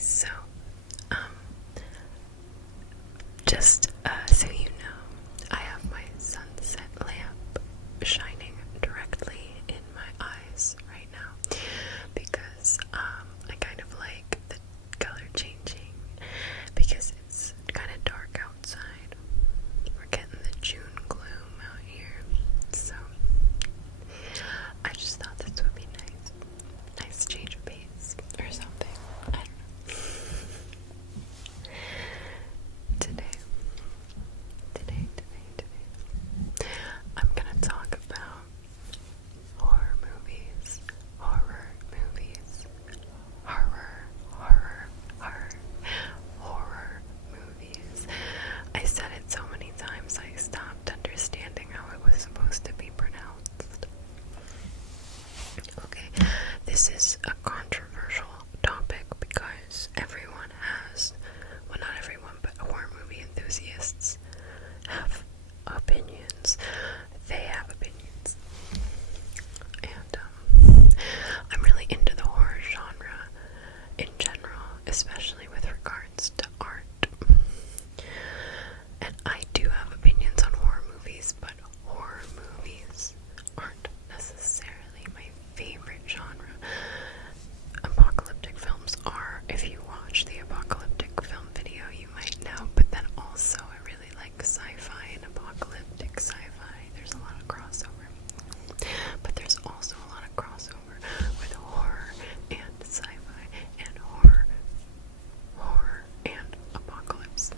So, just so you know, I have my sunset lamp shining directly in my eyes right now because I kind of like the color changing because it's kind of dark outside. We're getting the June gloom out here, so I just thought this would be nice. Nice change of pace or something. I don't know. Today, I'm gonna talk about horror movies. Horror movies. I said it so many times I stopped understanding how it was supposed to be pronounced. Okay, this is a controversial topic because everyone has, well, not everyone, but horror movie enthusiasts have opinions. They have opinions. And I'm really into the horror genre in general, especially with regards to art. And I do have opinions on horror movies, but horror movies aren't necessarily my favorite genre. Apocalyptic films are. If you watch the apocalyptic film video, you might know, but then also I really like sci-fi and apocalyptic sci-fi. There's a lot of crossover. But there's also a lot of crossover with horror and sci-fi and horror and apocalypse.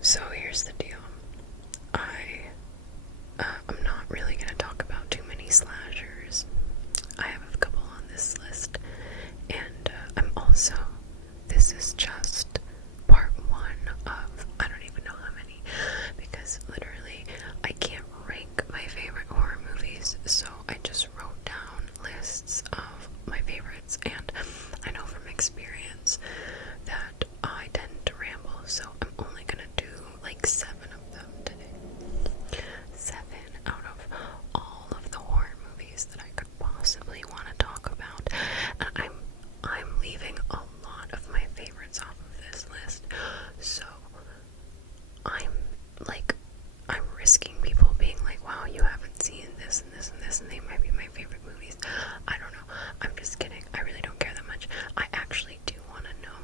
So here's the deal. I'm not really gonna talk about too many slashers. I have a couple on this list, and this is just part one of, I don't even know how many, because literally I can't rank my favorite horror movies, so I just wrote down lists of my favorites, and I know from experience that I tend to ramble, so I'm only gonna do like 7 of them today. 7 out of all of the horror movies that I could possibly want to talk about, and I'm leaving a lot of my favorites off of this list, so I'm risking people being like, wow, you haven't seen this and this and this, and they might be my favorite movies. I don't know. I'm just kidding. I really don't care that much. I actually do want to know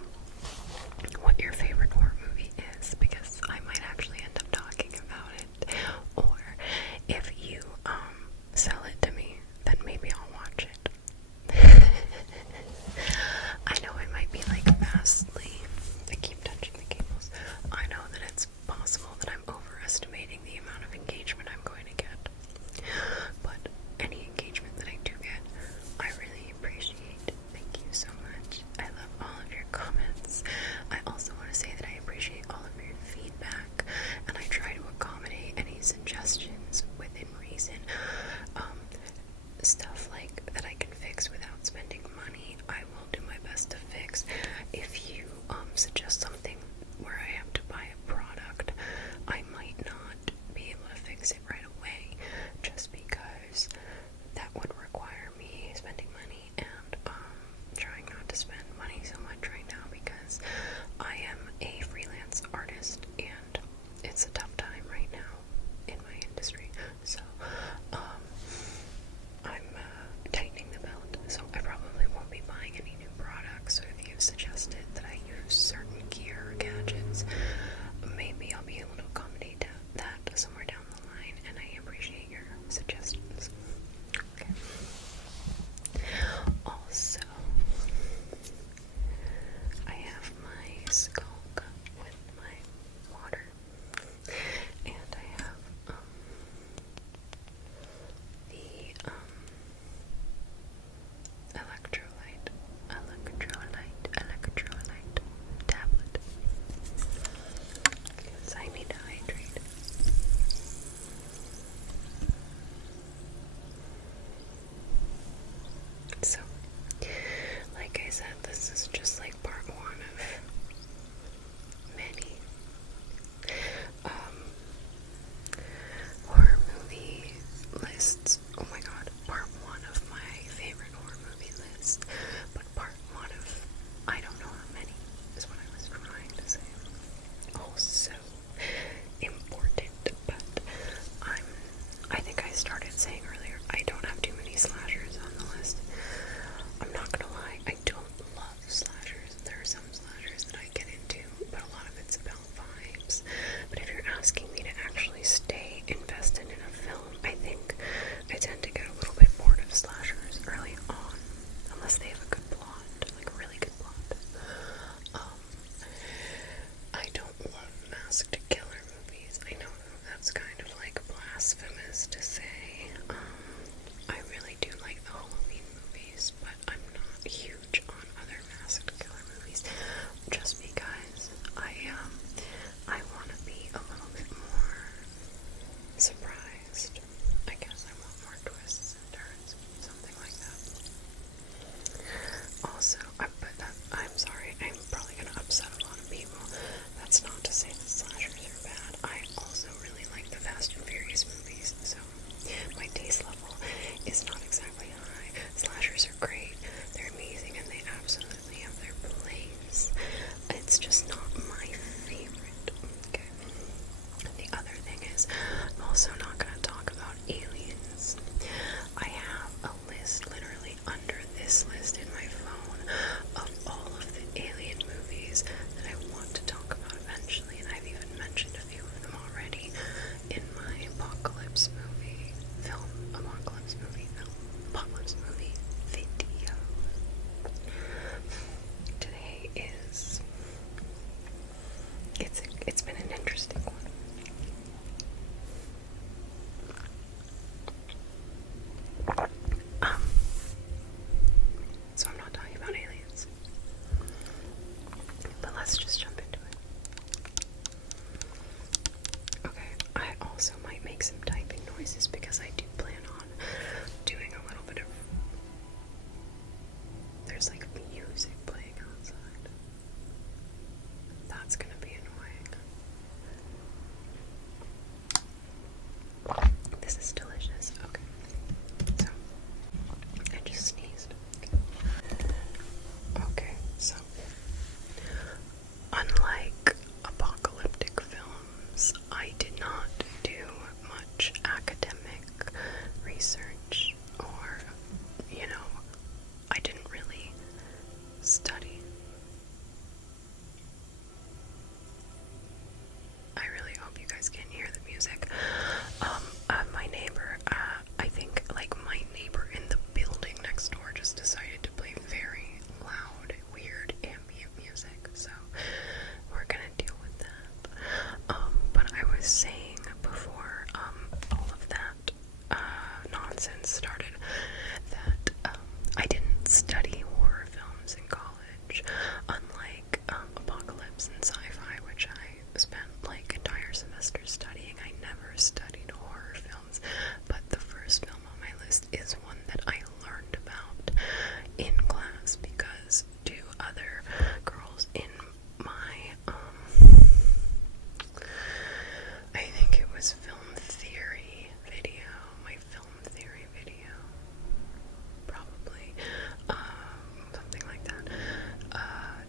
what your favorite horror movie is, because I might actually end up talking about it. Or if you sell it to me, then maybe I'll watch it. I know I might be like vastly, I keep touching the cables. I know that it's possible that I'm overestimating the amount of engagement I'm going to get, but any engagement that I do get, I really appreciate. Thank you so much. I love all of your comments. I also want to say that I appreciate all of your feedback, and I try to accommodate any suggestions within reason. Stuff like that I can fix without spending money, I will do my best to fix. If you suggest something where I have to buy a product, I might not be able to fix it right away, just because that would require me spending money, and trying not to spend money so much right now because I am a freelance artist and it's a tough time right now in my industry. So I'm tightening the belt, so I probably won't be buying any new products. So if you've suggested that I use certain gear or gadgets, maybe I'll be able to accommodate that somewhere down the line, and I appreciate your suggestions. Okay. Also, I have my skull cup with my water, and I have the electrolyte tablet, because I need to hydrate. So, like I said, this is just like part one of many horror movie lists. Oh my god, part one of my favorite horror movie this list in my phone of all of the alien movies that I want to talk about eventually, and I've even mentioned a few of them already in my apocalypse movie video. Today is, it's been an interesting one. So I'm not talking about aliens, but let's just jump into it. Okay, I also might make some typing noises because I do plan on doing a little bit of, there's like music playing outside. That's gonna be annoying. This is delicious. Okay, so I just sneezed. Okay, so unlike apocalyptic films, I did not do much academic research, or, I didn't really study. I really hope you guys can hear the music. My neighbor, I think, like, my neighbor in the building next door just decided to play very loud, weird, ambient music, so we're gonna deal with that. But I was saying before, all of that, nonsense started, that, I didn't study horror films in college, unlike, apocalypse and sci-fi, which I spent, like, entire semesters studying. I never studied horror films, but the first film on my list is one that I learned about in class because two other girls in my, I think it was film theory video, probably, something like that.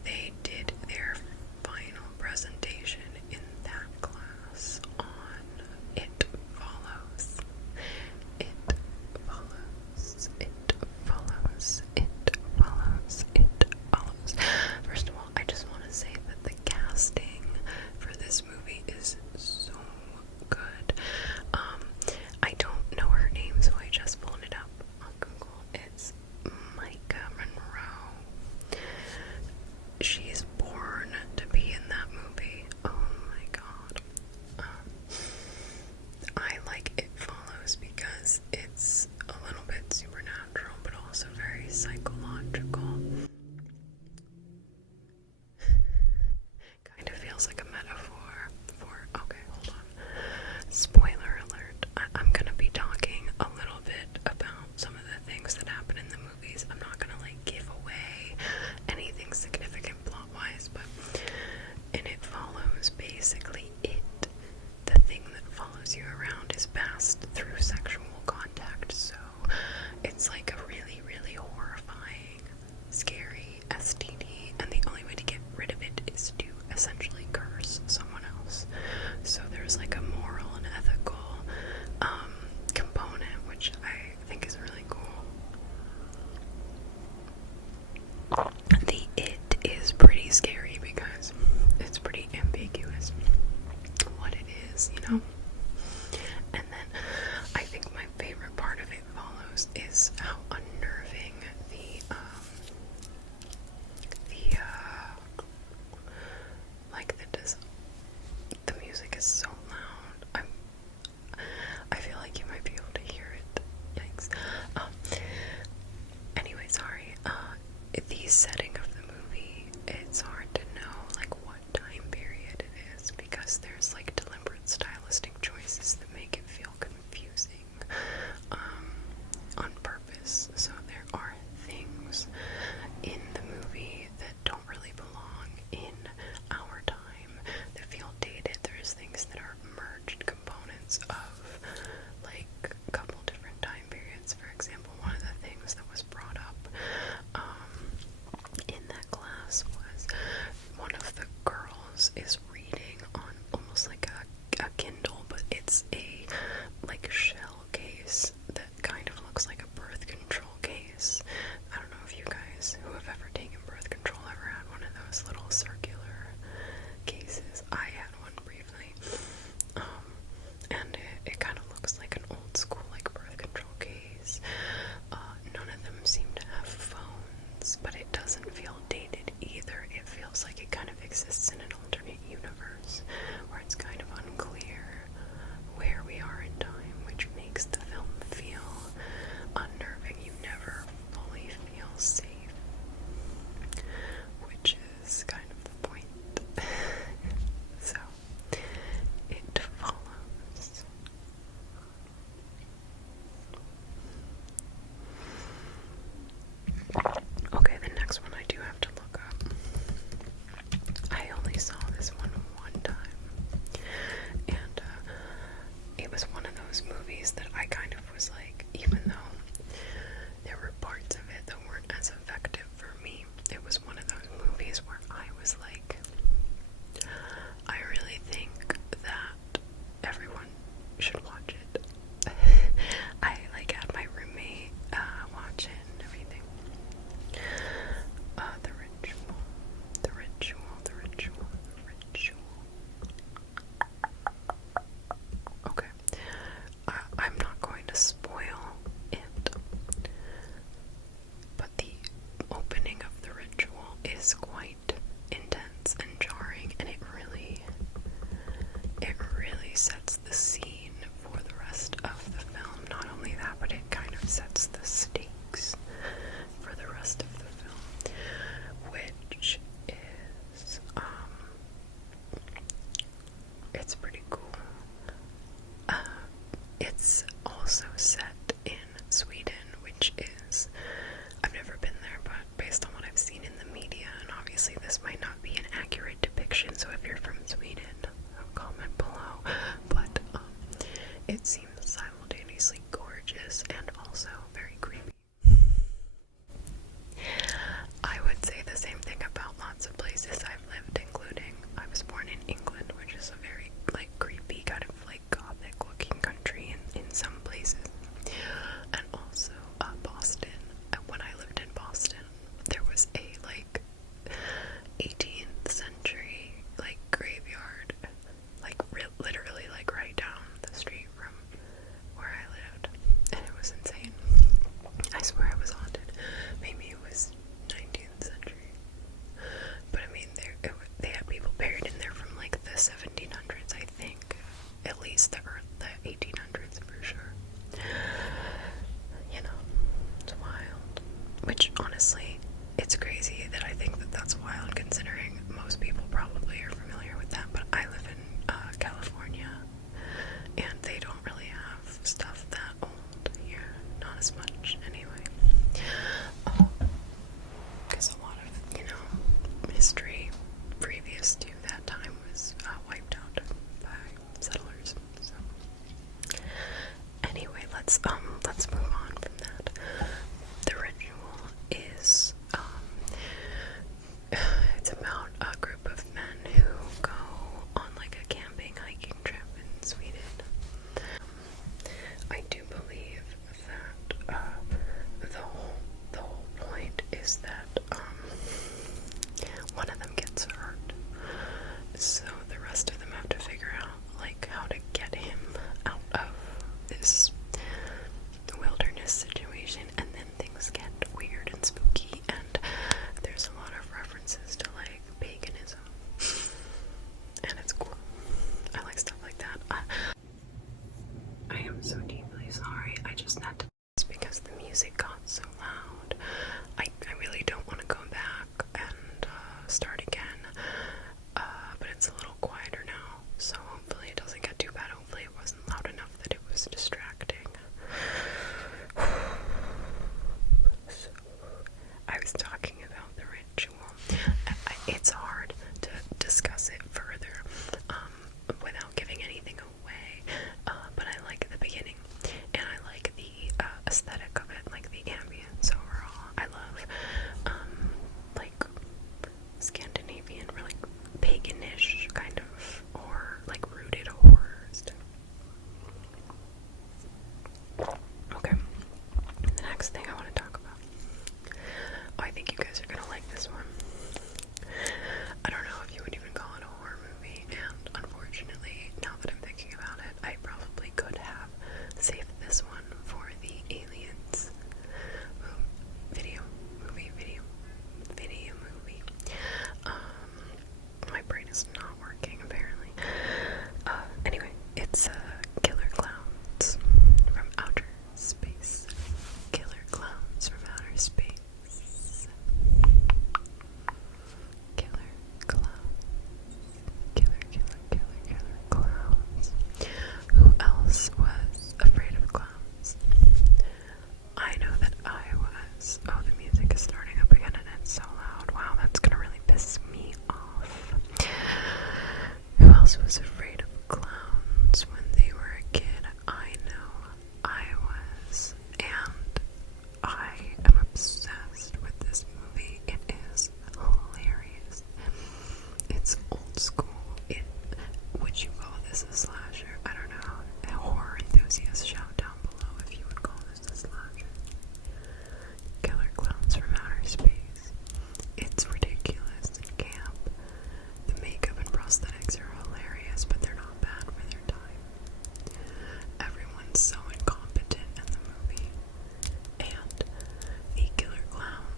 They did their final presentation in that class on It Follows. It follows. It follows. It follows. It follows. First of all, I just want to say that the casting for this movie is so good. I don't know her name, so I just pulled it up on Google. It's Micah Monroe. She's born to be in that movie. Oh my god. I like It Follows because it's a little bit supernatural, but also very psychological. Kind of feels like a metaphor for, okay, hold on. Spoiler alert. I'm gonna be talking a little bit about some of the things that happen in the movies. I'm not gonna, like, give away anything significant plot-wise, but in It Follows, basically the thing that follows you around is passed through sexual contact, so it's like a really, really horrifying, scary STD, and the only way to get rid of it is to essentially curse someone else. So there's like a moral and ethical component, which I think is really cool. The It is pretty scary because it's pretty ambiguous what it is, And then I think my favorite part of It Follows is how unnerving the music is so loud. I feel like you might be able to hear it. Yikes. Anyway, sorry. The setting of the movie, it's hard to know, like, what time period it is because there's, like, deliberate stylistic choices that make it feel confusing, on purpose. So there are things in the movie that don't really belong in our time, that feel dated. There's things that are merged components of, like, a couple different time periods. For example, one of the things that was brought up in that class was one of the girls is reading on almost like a Kindle, but it's a, like, shell case that kind of looks like a birth control case. I don't know if you next one I do have to look up. I only saw this one time, and it was one of those movies that I kind of was like, even though there were parts of it that weren't as effective for me, it was one of those movies where I was like, I really think that everyone should watch it. I like had my roommate watch it and everything. The Ritual. The Ritual. The Ritual. The Ritual. Okay. I'm not going to spoil it, but the opening of The Ritual is quite intense and jarring, and it really sets the scene for the rest of the film. Not only that, but it kind of sets the stakes for the rest of the film, which is it's pretty cool. It's also set in Sweden, which is, I've never been there, but based on what I've seen in the media, and obviously this might not be an accurate depiction, so if you're from Sweden, comment below, but it seems simultaneously gorgeous and also very creepy. I would say the same thing about lots of places I've lived, including I was born in England, which is a very like creepy kind of like gothic looking country in some places, and also Boston. When I lived in Boston, there was a like 18th century like graveyard, like literally like right down the street from where I lived, and it was insane. I swear it was haunted. Maybe it was 19th century, but I mean they had people buried in there from like the 1700s, I think, at least the 1800s for sure. You know, it's wild. Which honestly, it's crazy that I think that that's wild, considering most people probably are familiar with that. But I live in California, and they don't really have stuff that old here. Not as much, anyway. Because a lot of, you know, history previous to that time was wiped out by settlers. So anyway, let's move on from that. The Ritual is it's about a group of men who go on like a camping hiking trip in Sweden. I do believe that the whole point is that one of them gets hurt, so the rest of them have to figure out like how to get him out of this wilderness situation, and then things get weird and spooky, and there's a lot of references to like paganism, and it's cool. I like stuff like that. I am so deeply sorry. I just had to because the music got so loud. I really don't want to go back and start again, but it's a little quieter now, so hopefully it doesn't get too bad. Hopefully it wasn't loud enough that it was distracting. So, I was talking about The Ritual. It's hard to discuss it further without giving anything away, but I like the beginning, and I like the aesthetic of it, like the ambience overall. I love like Scandinavian or like paganish kind of horror, like rooted horror stuff. Okay, the next thing I want to talk about. Oh, I think you guys are gonna like this one. I don't know if you would even call it a horror movie, and unfortunately, now that I'm thinking about it, I probably could have saved this one for the Aliens video movie. My brain is not working apparently. Anyway, it's Killer Clowns from Outer Space. Killer Clowns from Outer Space.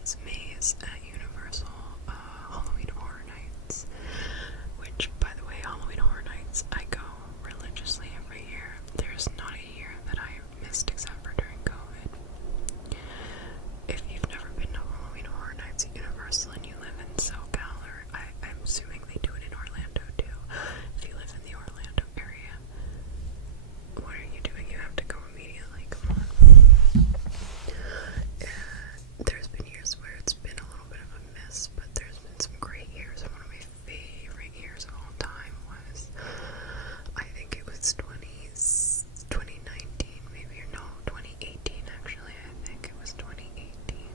Clowns maze at Universal Halloween Horror Nights, which, by the way, Halloween Horror Nights, I go religiously every year. There's not a year that I missed except for during COVID. If you've never been to Halloween Horror Nights at Universal and you live in SoCal, or I'm assuming they do it in Orlando too, if you live in the Orlando area, what are you doing? You have to go immediately. Come on. There's been years where it's been a little bit of a miss, but there's been some great years. One of my favorite years of all time was, I think it was 2019, maybe, or no, 2018 actually. I think it was 2018.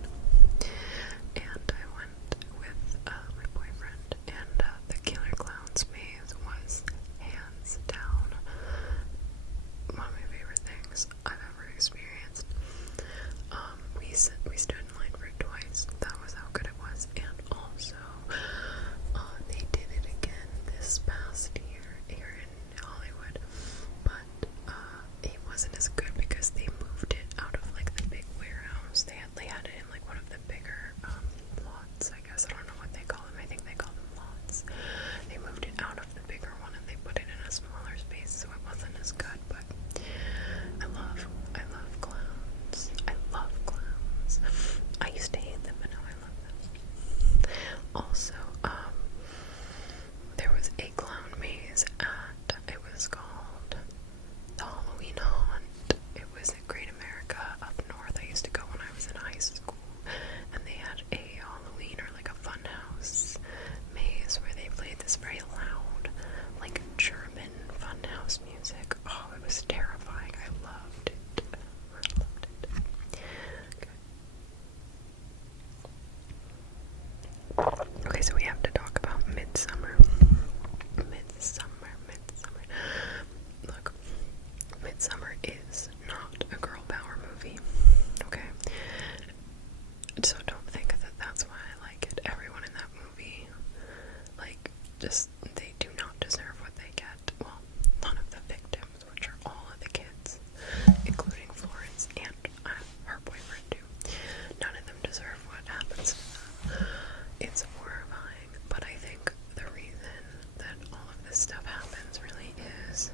And I went with my boyfriend, and the Killer Clowns maze was hands down one of my favorite things I've ever experienced. We stood in line for it twice. That was how good it was. And also, they did it again this past year here in Hollywood, but it wasn't as good because they moved it out of like the big warehouse. They had it in like one of the bigger lots, I guess. I don't know what they call them. I think they call them lots. They moved it out of the bigger one and they put it in a smaller space, so it wasn't as good. But I love clowns. I love clowns. I used to hate them, but now I love them. Also, there was a clown maze it was called the Halloween Haunt. It was at Great America up north. I used to go when I was in high school, and they had a Halloween, or like a fun house maze, where they played this very loud, like German fun house music. Oh, it was terrifying. I loved it. I loved it. Okay, so we have to talk about Midsummer. Look, Midsummer is not a girl power movie, okay? So don't think that that's why I like it. Everyone in that movie, like, just, they do not deserve what they get. Well, none of the victims, which are all of the kids, including Florence and her boyfriend too. None of them deserve what happens to them. It's horrifying, but I think the reason that all of this stuff happens really is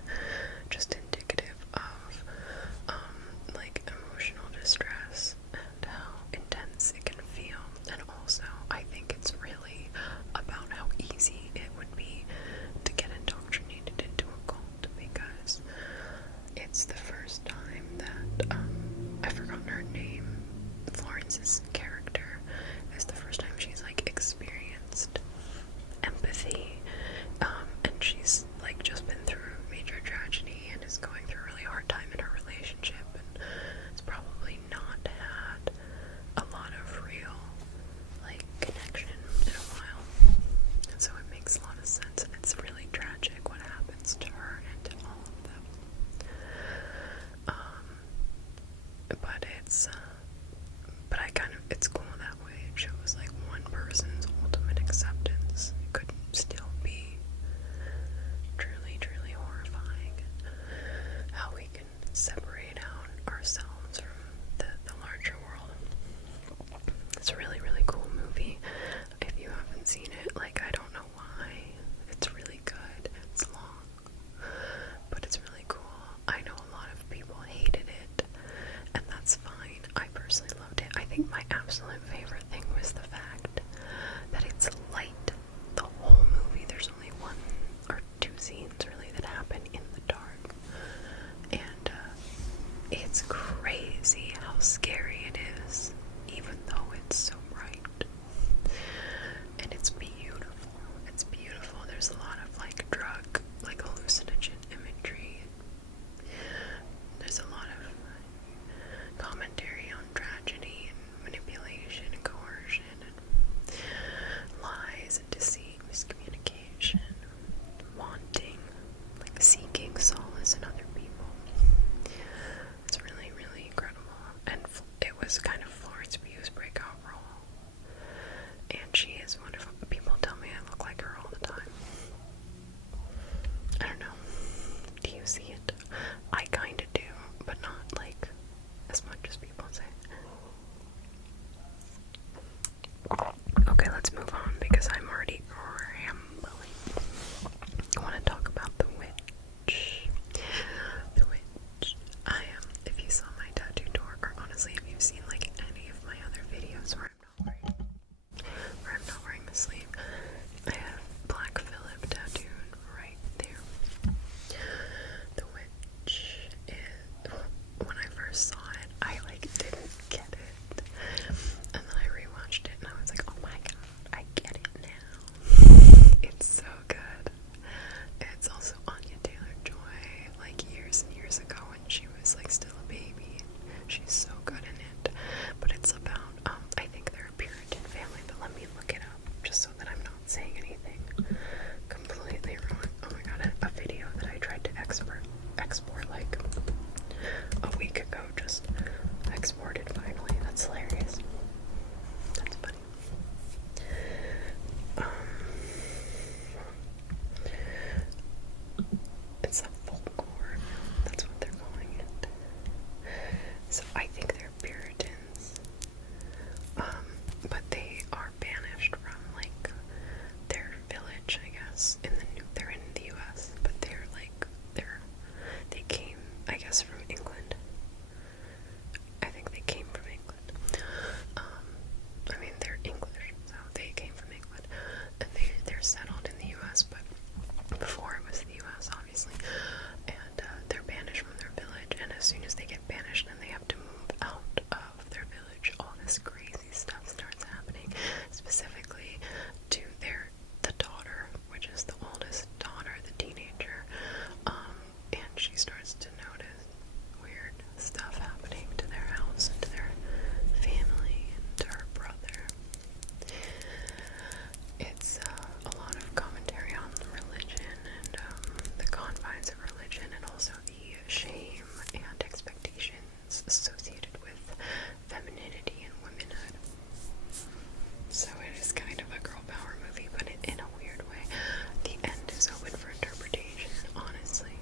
just indicative of like emotional distress and how intense it can feel. And also, I think it's really about how easy it would be let's move on because I'm already rambling. I want to talk about the witch. The witch. If you saw my tattoo tour, or honestly, if you've seen like any of my other videos where I'm not wearing the sleeve, I have Black Phillip tattooed right there. The witch is, when I first saw it, I like didn't get it, and then I rewatched it and I was like, oh my god, I get it now. It's so good. It's also Anya Taylor-Joy, like years and years ago when she was like still a baby. She's so good in it. But it's about, I think they're a Puritan family, but let me look it up just so that I'm not saying anything completely wrong. Oh my god, a video that I tried to export like a week ago just exported finally. That's hilarious. That's funny. It's a folklore. That's what they're calling it. So I think they're Puritans. But they are banished from like their village, I guess. They're in the US, but they came, I guess, from England. I think they came from England. I mean, they're English, so they came from England, and they're settled in the US, but before it was the US, obviously, and they're banished from their village, and as soon as they get banished and they have to move out of their village, all this crazy stuff starts happening, specifically to the daughter, which is the oldest daughter, the teenager, and she starts to notice weird stuff happening to their house and to their family and to her brother. It's a lot of commentary on religion and the confines of religion, and also the shame and expectations associated with femininity and womanhood. So it is kind of a girl power movie, but in a weird way. The end is open for interpretation, honestly.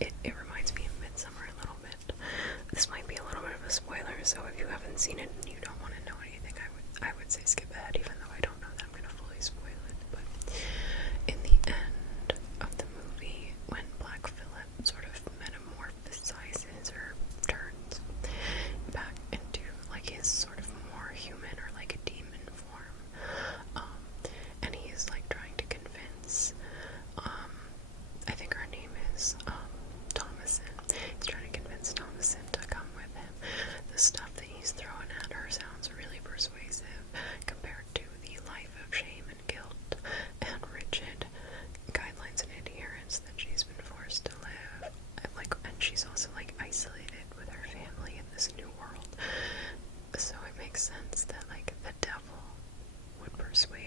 It reminds me of Midsummer a little bit. This might be a little bit of a spoiler, so if you haven't seen it and you don't want to know anything, I would say skip ahead, even though I don't know that I'm going to fully spoil it. But in the end of the movie, when Black Phillip sort of metamorphosizes or turns back into like his sort of more human or like a demon form, and he is like trying to convince, I think her name is Thomasin. He's trying to convince Thomasin to come with him. The stuff that he's throwing at her sounds really persuasive compared to the life of shame and guilt and rigid guidelines and adherence that she's been forced to live. And she's also like isolated with her family in this new world. So it makes sense that like the devil would persuade